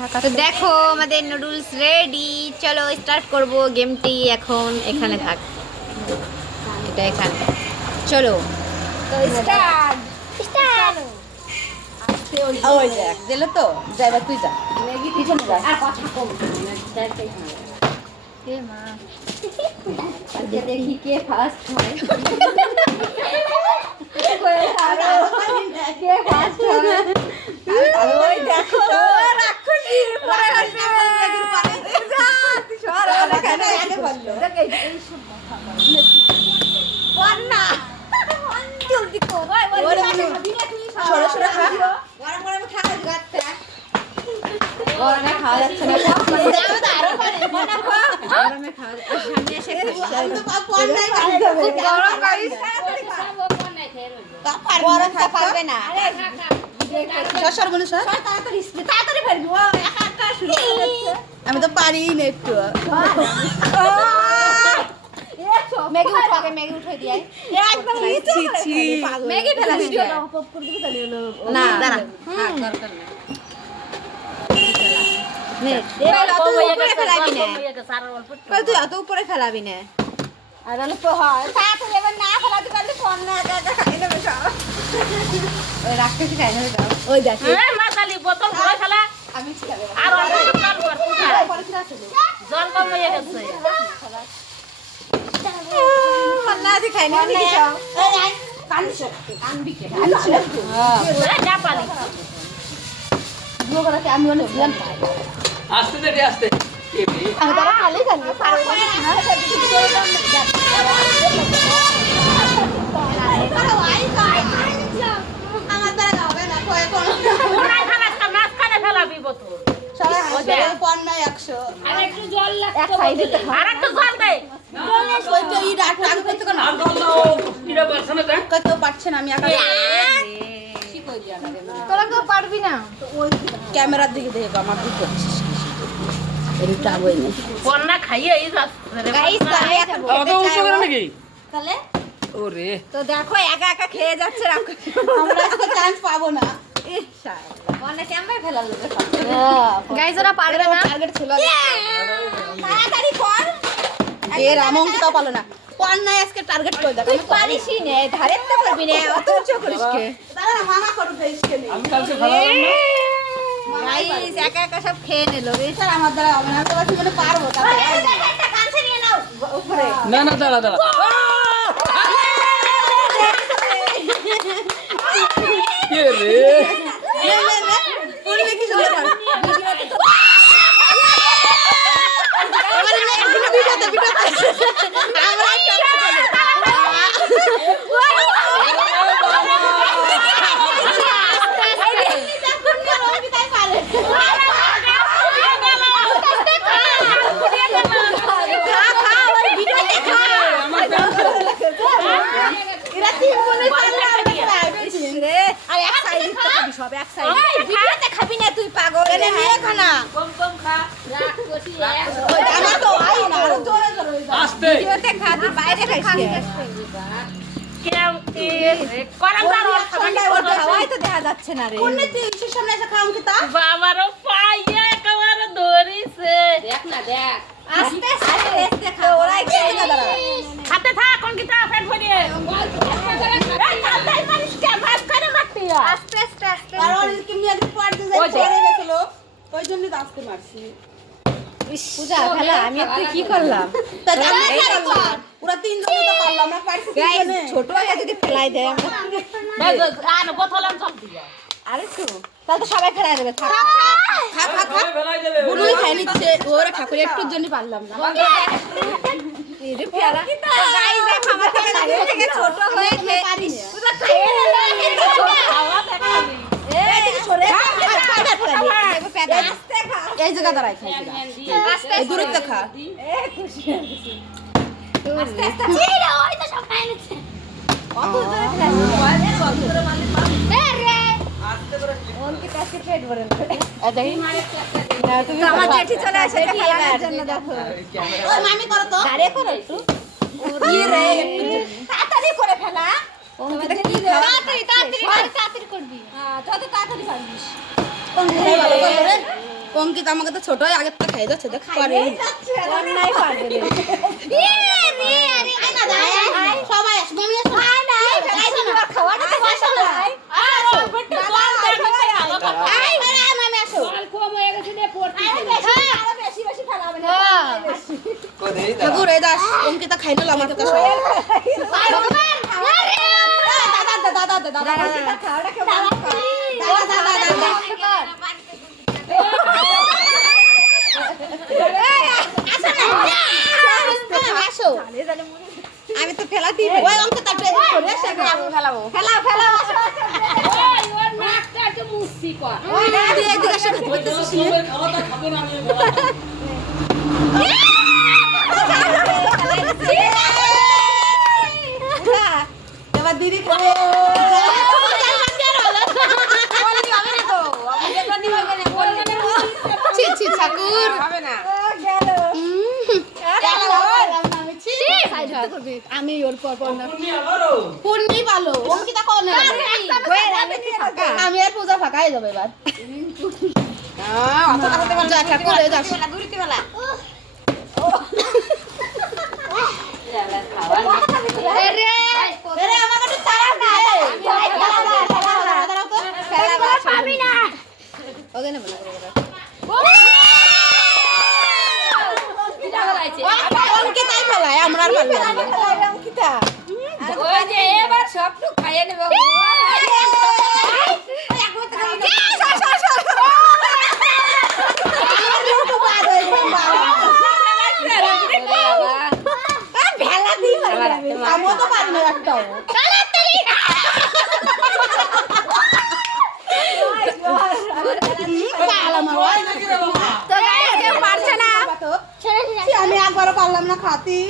তো দেখো আমাদের নুডলস রেডি চলো স্টার্ট করব গেমটি এখন এখানে থাক। এটা এখানে। চলো। তো স্টার্ট স্টার্ট ওই দেখ দিল তো? তুই যা। পিছনে যা আর কথা কম এ মা। আজকে দেখি কে ফার্স্ট হয়। কে ফার্স্ট হয় ওই দেখো রাক্ষসী পরে আসবে যা তুই সর ওখানে আগে বলল বন্যা জলদি কর ওরে সরে সরে খা গরম গরম খা গাছটা গরমে খাওয়া যাচ্ছে না গরমে খাওয়া সামনে এসে গরম করিস গরমটা পারবে না সর বলে সর তাড়াতাড়ি তাড়াতাড়ি ফেলবি ও একা একা শুরু আমি তো পারি না একটু। ম্যাগি উঠো আগে ম্যাগি উঠে দিই একদম ছি ছি ম্যাগি ফেলা ভিডিওটা অফ করে দিবি তাহলে না দাঁড়া। থাক, দরকার নেই। নে। অত উপরে ফেলাবি না। তুই অত উপরে ফেলাবি না। আর হলো হয় তাড়াতাড়ি এবার না ফেলাতে পারলে ফোন না একা একা খাই নেবে সব ওই রাক্ষসী খাই না দাও ওই দেখ মাতালি বোতল ভরে ফেলা আমি খাবে আর অল্প জল ভর জল কম হয়ে গেছে না তুই খাই না নাকি সব ওরে যা পালি আমি অনেক জ্ঞান পাই আসতে দে রে, আসতে তারা পারছে না কত পারছে না। আমি একা তোরা কেউ পারবি না। ক্যামেরার দিকে দেখে আমার কি করছিস। এটা বই নেই খাইয়ে এই যাচ্ছে গাইস বাবা। এখন অত উঁচু করে নাকি? তাহলে? ওরে, তো দেখো একা একা খেয়ে যাচ্ছে আমরা আজকে চান্স পাবো না। অনেক কেমন ফেলালো হ্যাঁ। গাইস ওরা পারবে না। টার্গেট ছিল তাড়াতাড়ি কর। এ রামঙ্কিতাও পালো না। পন্নায় আজকে টার্গেট করে দেখ তুই পারিসই নে ধারের না অত উঁচু করিস গাইস একা একা সব খেয়ে নিলো স্যার আমার দ্বারা হবে না আমি তো মানে পারব না না দাঁড়া দাঁড়া কে রে নে নে নে পুরলে কি সুন্দর পারো ভিডিওতে তো আমার নে এগুলো ভিডিওতে ভিডিওতে আমরা সব এরা তিন বোনে পারলে রে আর এক সাইড তো খাবি সব ভিডিওতে খাবি না তুই পাগল। এনে নিয়ে খানা ওই আমার তো আই না। আরও জোরে জোরে ওই ভিডিওতে খা তুই বাইরে খাইস কেউ এ, করাম ওর জানো, নিয়ে ঠান্ডায় তো দেখা যাচ্ছে না রে। কোনে তুই ইসের সামনে এসে খাও কি তা বাবারও পাইয়ে একেবারে ধরিছে। আস্তে আস্তে আস্তে খা। ওরাই কে দিকে দাঁড়া হাতে থাক কোন কিটা ফেট ভরিয়ে। এই কান্দাই পারিস কে? মাছ করে মারতি। আস্তে আস্তে আস্তে কারণ তুমি একদিন যাই পড়ে গেছিল। ওই জন্য তো আজকে মারছি। পূজা খেলা আমি আর কি করলাম? তা আমরা এই করলাম। পুরো তিন জন তো পারলাম না পারছি ছোট হয়ে যদি ফেলাই দেয় আমরা বোতল আন জল দিয়া। আরে তো তাহলে তো সবাই ফেলাই দেবে থাক খা খা খা। বুলুই খাই নিচ্ছে ওরে ঠাকুর একটুর জন্য পারলাম না। এই পেয়ারা। গাইস আমার থেকে ছোট হয়ে খেয়ে নিলো কিন্তু ছোট খাওয়া দেখাবি এই দিকে সরে পাউডার ফেলা দিয়ে এবার পেয়ারা আস্তে খা এই জায়গা দাঁড়াই খাই আস্তে এই দূরত্ব খা। আস্তে আস্তে ছিল ওই তো সব খাই নিচ্ছে। কত জোরে ফেলাই রে। ওনকে কাছে পেট ভরে তুমি আমার জেঠি চলে আসে খেলার জন্য দেখো। ওই মামি করো তো। দাঁড়িয়ে করো একটু। কি রে তাড়াতাড়ি করে ফেলা। তাড়াতাড়ি তাড়াতাড়ি তাড়াতাড়ি করবি। যত তাড়াতাড়ি পারবি। অঙ্কিত আমাকে তো ছোট আগের তো খাই যাচ্ছে দেখ পারে। অন্যায় পারবে রে। সবাই আসবে কম হয়ে। দাস অঙ্কিতা খাইলো আমার কাছে। সব। দাদা দাদা। দাদা দাদা দাদা? দাদা দাদা দাদা আসো আমি তো ফেলাবো ফেলা আসো ওই তুই এদিকে এসে খেতে পারতেছিস না? এবার দিদি খাবে আমি ওর পর পর না। পূর্ণি ভালো। অঙ্কিতা কোন আমি আর পূজা ফাঁকা হয়ে যাবে এবার। ওকে না বলা অঙ্কিতাই ফেলায় আমরা আর পারলাম না অঙ্কিতা ওই যে এবার সবটুকু খাইয়ে নেব আমিও তো পারি না একটাও আমি একবারও পারলাম না খাতি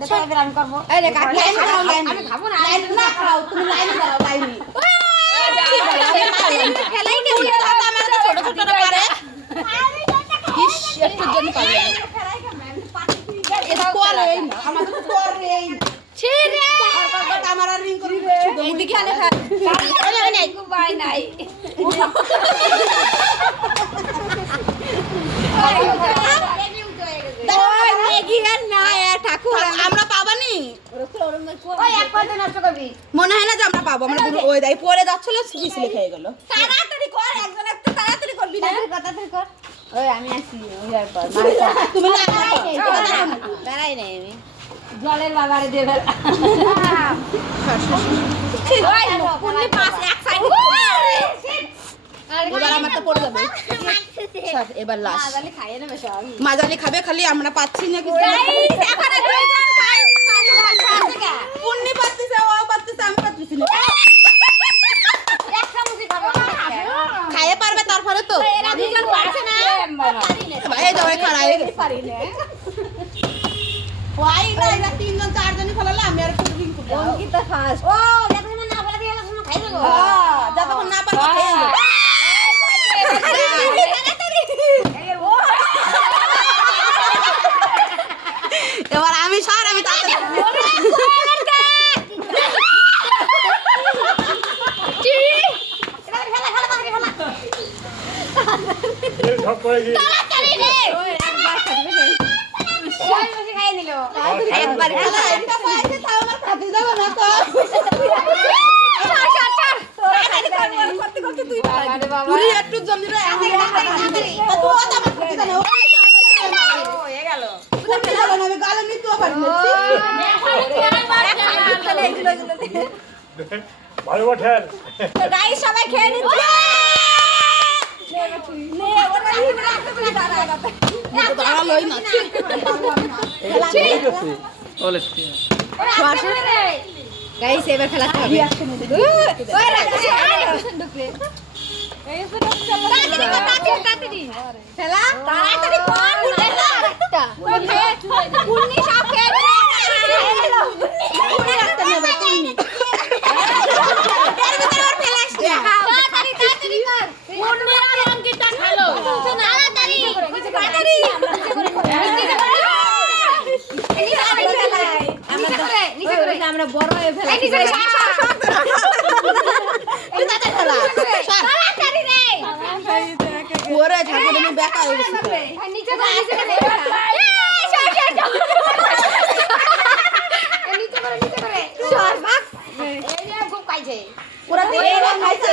রে, লাইনে দাঁড়াও, লাইনে। লাইনে না তুমি লাইনে দাঁড়াও, লাইনে। আমার তো ছোট ছোট না পারে। ইস, একটুর জন্য পারলাম না। এটা করেই না, আমাদের তো করেই না। আমার আর রিং করে এইদিকে আনে খা ভাই নাই আমরা পাবানি মনে হয় না যে আমরা পাবো আমরা পুরো ওই দাই পরে যাচ্ছিল পিছলে খেয়ে গেল। তাড়াতাড়ি কর একজন একটু তাড়াতাড়ি করবি না? তুমি না আমি। জলের বাবারে দেবে এবার আমার তো পড়ে যাবে। সব, এবার লাস্ট মাজালি খাবে খালি আমরা পাচ্ছি না কিছু। পুণ্যি পাচ্ছিস ও পাচ্ছিস আমি পাচ্ছিস না। খাইয়ে পারবে তারপরে তো। এই যাও এই খাড়া হয়ে গেছে না। তিনজন চারজনই ফলালে আমি আর পুরো অঙ্কিতা ফার্স্ট যতক্ষণ না। এবার আমি সর আমি তাড়াতাড়ি একবার খেলা এটা পাইছে তাও আমার খাতে যাব না তো পুরি একটু জমি রে তো তো ওটা আমার খাতে জানে ও হয়ে গেল আমি গালে নিতেও পারি না ভালো ওঠেন সবাই খেয়ে নিচ্ছে নে, ওরা হিমে রাখতে পারে, দাঁড়া, দাঁড়া। দাঁড়ালোই না গাইস এবার খেলাতে হবে ফেলা তাড়াতাড়ি কর পুন্নি সব খেয়ে নিল। পুন্নি রাখতে নেবে, পুন্নি। তাড়াতাড়ি, তাড়াতাড়ি কর। পূর্ণি আর অঙ্কিতা খেলো তাড়াতাড়ি, তাড়াতাড়ি। নিচে করে করে। নিচে করে। নিচে করে ফেলাই। নিচে করে, নিচে করে। আমরা বড় হয়ে ফেলা এই নিচে করে, সর, সর, সর। তাড়াতাড়ি রে। ওরে ঠাকুর আমি বেকা হয়ে গেছি তো। নিচে করে নিচে করে নিচে করে নিচে করে এই যে খুব খাইছে ওরা তো এরা খাইছে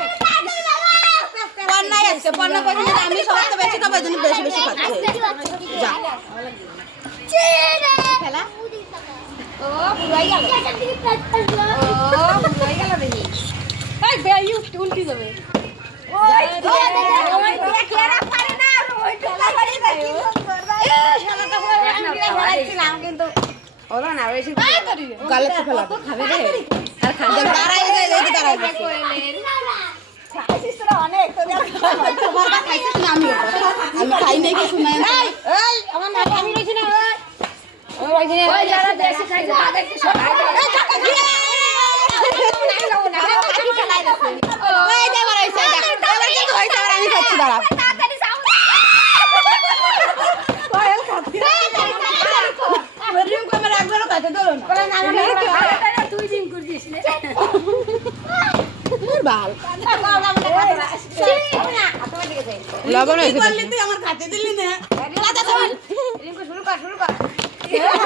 ওই, নিচে করে নিচে করে আমি অত খাই নাই মানে একবার পরীক্ষার পরে না সেই সময় তোরা খাচ্ছে এমনটা খা এমনটা খা পন্নাই আসছে পন্না পছন্দ আমি সবার তো বেশি খাব এই জন্য বেশি বেশি খাচ্ছে যা খেলা গালে তো ফেলা খাবে রে আর খা দাঁড়াই যায় এই যে দাঁড়াই গেছে তোমার বা খাইছিস না আমি আমি খাই নাই কিছু নাই এই আমার না আমি রইছি না ওই যে বাড়াইছে দেখ এবার কিন্তু হইছে আমি খাচ্ছি দাঁড়া রিম কো আমার একবারও খাইতে দিলো না তোর বাল লবণ হয়েছে আমার খাতে দিলি না। এবার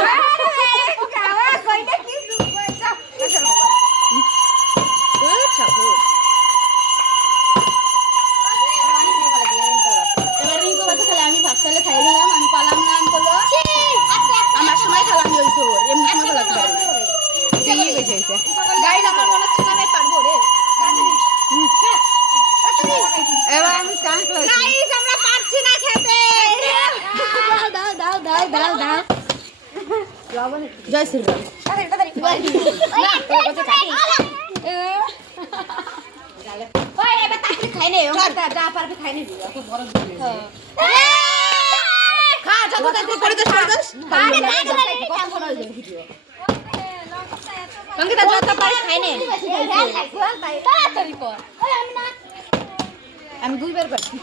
রিঙ্কু বাচ্চা খেলে আমি ভাত খেলে খাই দিলাম আমি পালাম না আমি বলল আমার সময় খেলাম হয়েছে ওর এমনি সময় খেলাতে পারি না। ঠিকই কইছে হইছে গাড়ি আমার মনে হচ্ছে না আমি পারব রে এবার আমি চান্স গাইস আমরা পারছি না খেতে দাও দাও দাও দাও দাও জয় তাড়াতাড়ি করে খাই নে আমি দুইবার করছি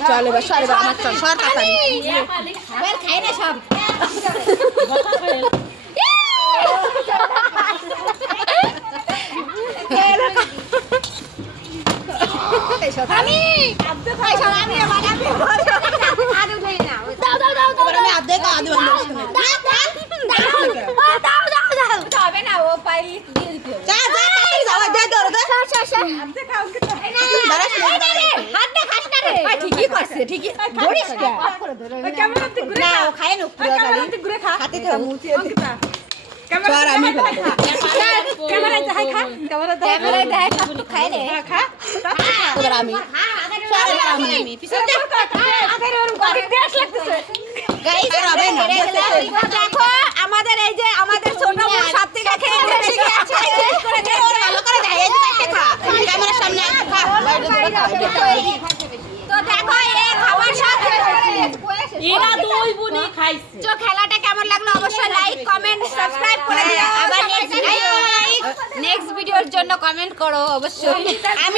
চল এবার সর এবার আমার চল সর এবার খাই না সব। আমি। খাই সব আমি এবার আমি আদু খাই না দাও দাও দাও এবার আমি আধে কা আধে বন্ধ করে দাও দাও দাও দাও তবে না ও পাই দিয়ে দিতে যা যা তাড়াতাড়ি যাও যা দৌড় দে সর সর সর দাঁড়া শুনে দাঁড়া হাত দে খাস না রে আমাদের এই যে আমাদের ছোট তো দেখো এই খাবার সব এরা দুই বুনি খাইছে। তো খেলাটা কেমন লাগল? অবশ্যই লাইক কমেন্ট সাবস্ক্রাইব করে দিও। আবার নেক্সট নেক্সট ভিডিওর জন্য কমেন্ট করো অবশ্যই আমি